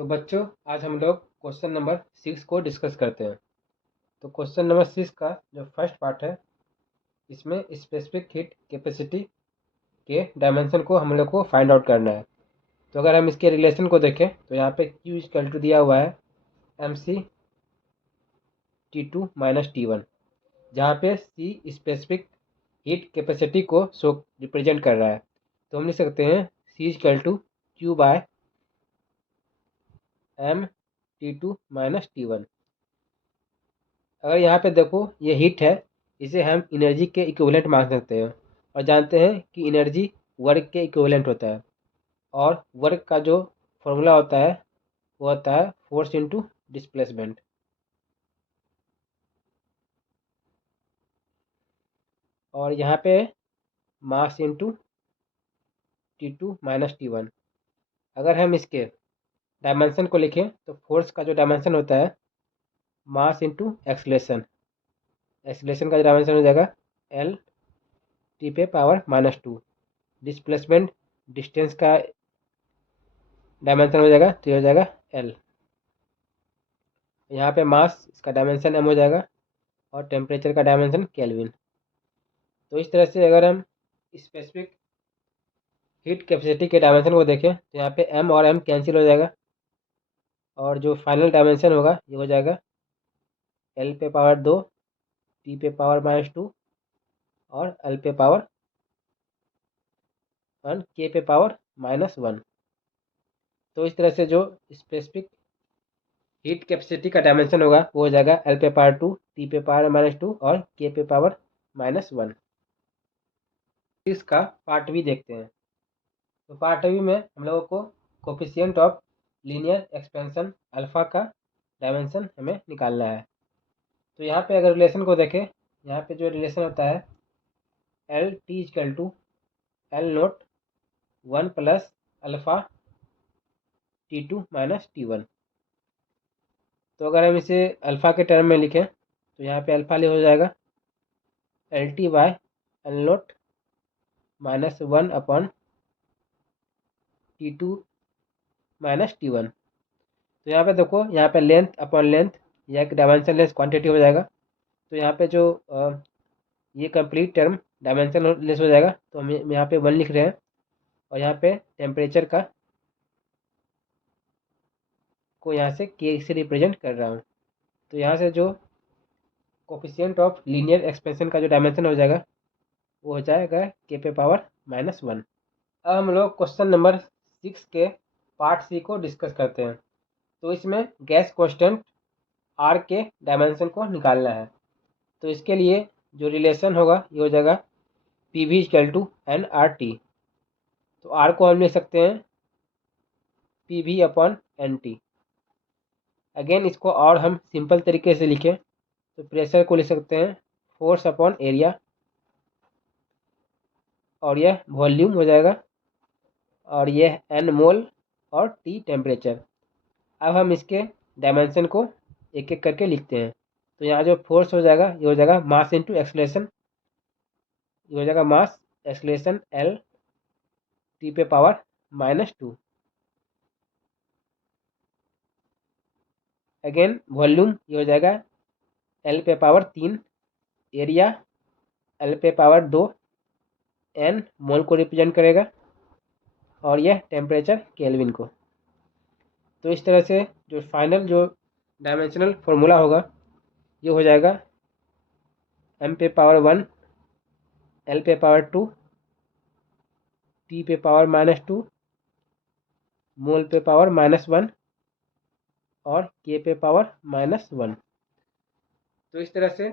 तो बच्चों, आज हम लोग क्वेश्चन नंबर 6 को डिस्कस करते हैं। तो क्वेश्चन नंबर 6 का जो फर्स्ट पार्ट है, इसमें स्पेसिफिक हीट कैपेसिटी के डायमेंशन को हम लोग को फाइंड आउट करना है। तो अगर हम इसके रिलेशन को देखें तो यहाँ पे Q इक्वल टू दिया हुआ है mc T2 माइनस T1, जहाँ पे C स्पेसिफिक हीट कैपेसिटी को शो रिप्रेजेंट कर रहा है। तो हम लिख सकते हैं C equal to Q by m T2 minus T1। अगर यहाँ पे देखो ये हीट है, इसे हम एनर्जी के इक्विवेलेंट मान सकते हैं और जानते हैं कि एनर्जी वर्क के इक्विवेलेंट होता है और वर्क का जो फॉर्मूला होता है वो होता है फोर्स इनटू डिस्प्लेसमेंट। और यहाँ पे mass into T2 minus T1। अगर हम इसके डायमेंशन को लिखें तो फोर्स का जो डायमेंशन होता है मास इनटू एक्सलेशन, एक्सलेशन का जो डायमेंशन हो जाएगा L T पे पावर -2। डिस्प्लेसमेंट डिस्टेंस का डायमेंशन हो जाएगा तो ये हो जाएगा L। यहाँ पे मास इसका डायमेंशन m हो जाएगा और टेम्परेचर का डायमेंशन केल्विन। तो इस तरह से अगर हम स्पेसिफिक हीट कैपेसिटी के डायमेंशन को देखें तो यहाँ पे m और m कैंसिल हो जाएगा और जो फाइनल डायमेंशन होगा ये हो जाएगा L पे पावर 2 T पे पावर -2 और L पे पावर 1 K पे पावर -1। तो इस तरह से जो स्पेसिफिक हीट कैपेसिटी का डायमेंशन होगा वो हो जाएगा L पे पावर 2 T पे पावर -2 और K पे पावर -1। इसका पार्ट भी देखते हैं। तो पार्ट बी में हम लोगों को coefficient of linear expansion alpha का डायमेंशन हमें निकालना है। तो यहाँ पे अगर रिलेशन को देखें, यहाँ पे जो रिलेशन होता है L T equal to L naught 1 plus alpha T2 minus T1। तो अगर हम इसे अल्फ़ा के टर्म में लिखें तो यहाँ पे अल्फ़ा ले हो जाएगा LT by L naught -1 upon T2 minus T1। तो यहाँ पे देखो, यहाँ पे लेंथ अपॉन लेंथ यह एक डायमेंशन लेस क्वांटिटी हो जाएगा। तो यहाँ पे जो ये कंप्लीट टर्म डायमेंशन लेस हो जाएगा, तो हम यहाँ पे 1 लिख रहे हैं और यहाँ पे टेम्परेचर का को यहाँ से K से रिप्रेजेंट कर रहा हूँ। तो यहाँ से जो कोफिशिएंट ऑफ लीनियर एक्सपेंशन का जो डायमेंशन हो जाएगा वो हो जाएगा K पे पावर -1। अब हम लोग क्वेश्चन नंबर 6 के पार्ट सी को डिस्कस करते हैं। तो इसमें गैस कांस्टेंट R के डायमेंशन को निकालना है। तो इसके लिए जो रिलेशन होगा ये हो जाएगा PV इक्वल टू nRT। तो R को हम ले सकते हैं PV अपॉन NT। अगेन इसको और हम सिंपल तरीके से लिखें तो प्रेशर को ले सकते हैं फोर्स अपॉन एरिया और यह वॉल्यूम हो जाएगा और यह N मोल और T टेम्परेचर। अब हम इसके डायमेंशन को एक एक करके लिखते हैं। तो यहाँ जो फोर्स हो जाएगा ये हो जाएगा मास इनटू एक्सलेशन, ये हो जाएगा मास एक्सलेशन L T पे पावर -2। अगेन वॉल्यूम ये हो जाएगा L पे पावर 3, एरिया L पे पावर 2, N मोल को रिप्रेजेंट करेगा और यह टेम्परेचर केल्विन को। तो इस तरह से जो फाइनल जो डायमेंशनल फॉर्मूला होगा ये हो जाएगा M पे पावर 1, L पे पावर 2, T पे पावर -2, मोल पे पावर -1 और K पे पावर -1। तो इस तरह से